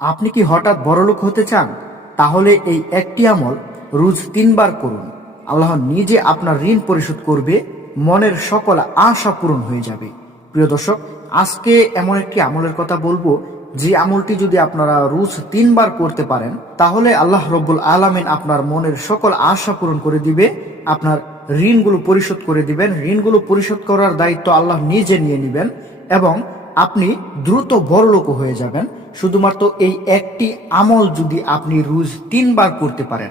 আপনি কি হঠাৎ বড়লোক হতে চান? তাহলে এই একটি আমল রোজ তিনবার করুন। আল্লাহ নিজে আপনার ঋণ পরিশোধ করবে, মনের সকল আশা পূরণ হয়ে যাবে। প্রিয় দর্শক, আজকে এমন একটি আমলের কথা বলব, যে আমলটি যদি আপনারা রোজ তিনবার করতে পারেন, তাহলে আল্লাহ রব্বুল আলামিন আপনার মনের সকল আশা পূরণ করে দিবে, আপনার ঋণগুলো পরিশোধ করে দিবেন। ঋণগুলো পরিশোধ করার দায়িত্ব আল্লাহ নিজে নিয়ে নেবেন এবং আপনি দ্রুত বড়লোক হয়ে যাবেন। শুধুমাত্র এই একটি আমল যদি আপনি রুজ তিনবার করতে পারেন।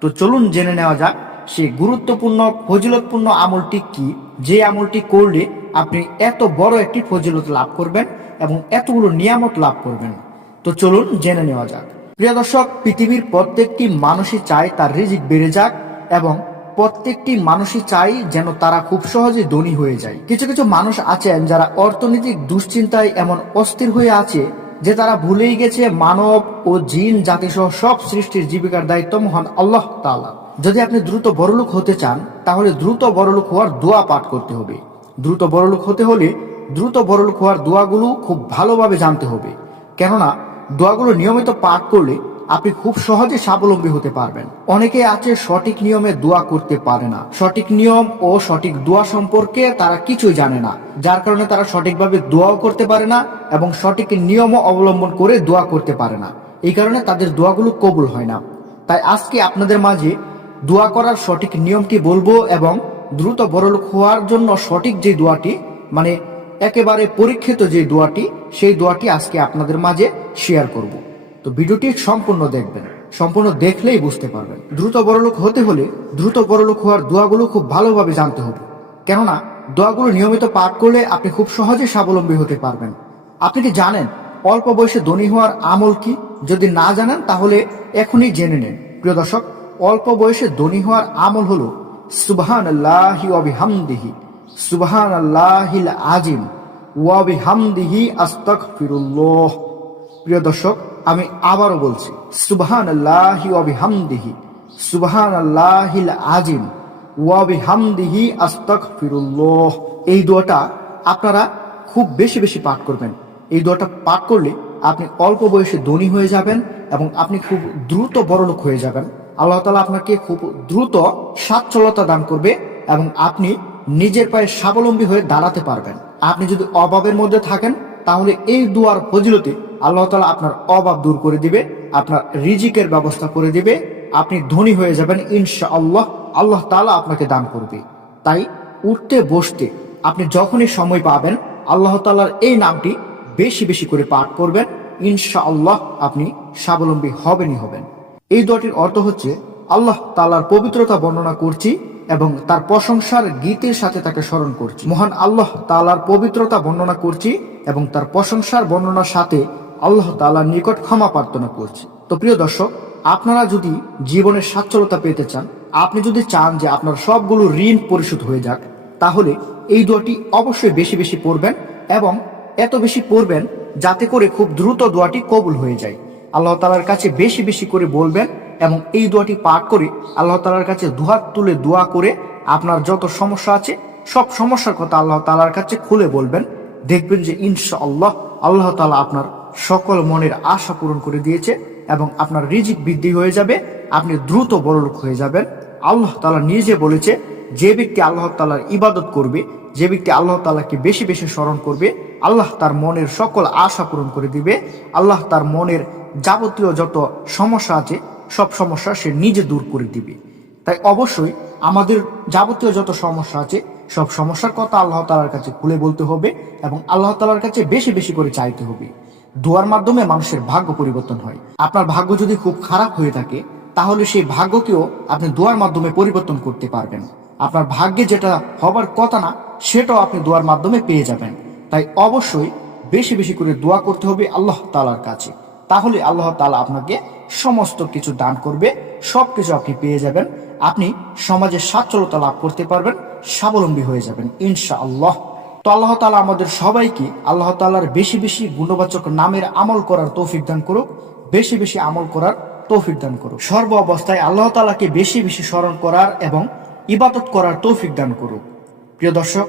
তো চলুন জেনে নেওয়া যাক, সেই গুরুত্বপূর্ণ, ফজিলতপূর্ণ আমলটি কি? যে আমলটি করলে আপনি এত বড় একটি ফজিলত লাভ করবেন এবং এতগুলো নিয়ামত লাভ করবেন। তো চলুন জেনে নেওয়া যাক। প্রিয় দর্শক, পৃথিবীর প্রত্যেকটি মানুষই চায় তার রিজিক বেড়ে যাক এবং প্রত্যেকটি মানুষই চাই যেন তারা খুব সহজে ধনী হয়ে যায়। কিছু কিছু মানুষ আছেন যারা অর্থনৈতিক দুশ্চিন্তায় এমন অস্থির হয়ে আছে যে তারা ভুলেই গেছে মানব ও জিন জাতি সহ সব সৃষ্টির জীবিকার দায়িত্ব মহান আল্লাহ তাআলা। যদি আপনি দ্রুত বড়লোক হতে চান, তাহলে দ্রুত বড়লোক হওয়ার দোয়া পাঠ করতে হবে। দ্রুত বড়লোক হতে হলে দ্রুত বড়লোক হওয়ার দোয়াগুলো খুব ভালোভাবে জানতে হবে। কেননা দোয়াগুলো নিয়মিত পাঠ করলে আপনি খুব সহজে স্বাবলম্বী হতে পারবেন। অনেকে আছে সঠিক নিয়মে দোয়া করতে পারে না। সঠিক নিয়ম ও সঠিক দোয়া সম্পর্কে তারা কিছুই জানে না। যার কারণে তারা সঠিকভাবে দোয়াও করতে পারে না এবং সঠিক নিয়মও অবলম্বন করে দোয়া করতে পারে না। এই কারণে তাদের দোয়াগুলো কবুল হয় না। তাই আজকে আপনাদের মাঝে দোয়া করার সঠিক নিয়মটি বলব এবং দ্রুত বড়লোক হওয়ার জন্য সঠিক যে দোয়াটি মানে একেবারে পরীক্ষিত যে দোয়াটি, সেই দোয়াটি আজকে আপনাদের মাঝে শেয়ার করব। তো ভিডিওটি সম্পূর্ণ দেখবেন। সম্পূর্ণ দেখলেই বুঝতে পারবেন। দ্রুত বড়লোক হতে হলে দ্রুত বড়লোক হওয়ার দোয়াগুলো খুব ভালোভাবে জানতে হবে। কেননা, দোয়াগুলো নিয়মিত পাঠ করলে আপনি খুব সহজে স্বাবলম্বী হতে পারবেন। আপনি কি জানেন, অল্প বয়সে ধনী হওয়ার আমল কি? যদি না জানেন, তাহলে এখনই জেনে নেন। প্রিয় দর্শক, অল্প বয়সে ধনী হওয়ার আমল হলো সুবহান আল্লাহি ওয়াবিহামদিহি সুবহান আল্লাহিল আজিম ওয়াবিহামদিহি আস্তাগফিরুল্লাহ। প্রিয় দর্শক, আমি আবারও বলছি সুবহান আল্লাহি ওয়াবিহামদিহি সুবহান আল্লাহিল আজিম ওয়াবিহামদিহি আস্তাগফিরুল্লাহ। এই দোয়াটা আপনারা খুব বেশি বেশি পাঠ করবেন। এই দোয়াটা পাঠ করলে আপনি অল্প বয়সে ধনী হয়ে যাবেন এবং আপনি খুব দ্রুত বড়লোক হয়ে যাবেন। আল্লাহ তালা আপনাকে খুব দ্রুত সচ্ছলতা দান করবে এবং আপনি নিজের পায়ে স্বাবলম্বী হয়ে দাঁড়াতে পারবেন। আপনি যদি অভাবের মধ্যে থাকেন, তাহলে এই দুয়ার ফজিলতে আল্লাহ তালা আপনার অভাব দূর করে দিবে, আপনার রিজিকের ব্যবস্থা করে দিবে, আপনি ধনী হয়ে যাবেন ইনশা আল্লাহ আল্লাহ তালা আপনাকে দান করবে। তাই উঠতে বসতে আপনি যখনই সময় পাবেন, আল্লাহ তালার এই নামটি বেশি বেশি করে পাঠ করবেন ইনশা আল্লাহ আপনি স্বাবলম্বী হবেনই হবেন। এই দোয়াটির অর্থ হচ্ছে, আল্লাহ তালার পবিত্রতা বর্ণনা করছি এবং তার প্রশংসার গীতের সাথে তাকে স্মরণ করছি। মহান আল্লাহ তালার পবিত্রতা বর্ণনা করছি এবং তার প্রশংসার বর্ণনার সাথে আল্লাহ তালার নিকট ক্ষমা প্রার্থনা করছি। তো প্রিয় দর্শক, আপনারা যদি জীবনের সচ্ছলতা পেতে চান, আপনি যদি চান যে আপনার সবগুলো ঋণ পরিশোধ হয়ে যাক, তাহলে এই দোয়াটি অবশ্যই বেশি বেশি পড়বেন এবং এত বেশি পড়বেন যাতে করে খুব দ্রুত দোয়াটি কবুল হয়ে যায়। আল্লাহ তালার কাছে বেশি বেশি করে বলবেন এবং এই দোয়াটি পাঠ করে আল্লাহ তালার কাছে দুহাত তুলে দোয়া করে আপনার যত সমস্যা আছে, সব সমস্যার কথা আল্লাহ তালার কাছে খুলে বলবেন। দেখবেন যে ইনশা আল্লাহ আল্লাহ তালা আপনার সকল মনের আশা পূরণ করে দিয়েছে এবং আপনার রিজিক বৃদ্ধি হয়ে যাবে, আপনি দ্রুত বড়লোক হয়ে যাবেন। আল্লাহ তালা নিজে বলেছে, যে ব্যক্তি আল্লাহ তালার ইবাদত করবে, যে ব্যক্তি আল্লাহ তালাকে বেশি বেশি স্মরণ করবে, আল্লাহ তার মনের সকল আশা পূরণ করে দিবে। আল্লাহ তার মনের যাবতীয় যত সমস্যা আছে, সব সমস্যা সে নিজে দূর করে দিবে। তাই অবশ্যই আমাদের যাবতীয় যত সমস্যা আছে, সব সমস্যার কথা আল্লাহ তালার কাছে খুলে বলতে হবে এবং আল্লাহ তালার কাছে বেশি বেশি করে চাইতে হবে। দোয়ার মাধ্যমে মানুষের ভাগ্য পরিবর্তন হয়। আপনার ভাগ্য যদি খুব খারাপ হয়ে থাকে, তাহলে সেই ভাগ্যকেও আপনি দোয়ার মাধ্যমে পরিবর্তন করতে পারবেন। আপনার ভাগ্যে যেটা হবার কথা না, সেটাও আপনি দোয়ার মাধ্যমে পেয়ে যাবেন। তাই অবশ্যই বেশি বেশি করে দোয়া করতে হবে আল্লাহ তালার কাছে। তাহলে আল্লাহ তালা আপনাকে সমস্ত কিছু দান করবে সব কিছু আপনি পেয়ে যাবেন। আপনি সমাজে সচ্ছলতা লাভ করতে পারবেন, স্বাবলম্বী হয়ে যাবেন ইনশা আল্লাহ তো আল্লাহ তালা আমাদের সবাইকে আল্লাহ তালার বেশি বেশি গুণবাচক নামের আমল করার তৌফিক দান করুক, বেশি বেশি আমল করার তৌফিক দান করুক। সর্ব অবস্থায় আল্লাহ তালাকে বেশি বেশি স্মরণ করার এবং ইবাদত করার তৌফিক দান করুক। প্রিয় দর্শক,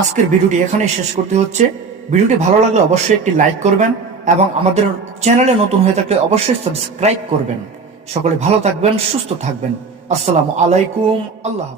আজকের ভিডিওটি এখানে শেষ করতে হচ্ছে। ভিডিওটি ভালো লাগলে অবশ্যই একটি লাইক করবেন এবং আমাদের চ্যানেলে নতুন হয়ে থাকলে অবশ্যই সাবস্ক্রাইব করবেন। সকলে ভালো থাকবেন, সুস্থ থাকবেন। আসসালামু আলাইকুম, আল্লাহ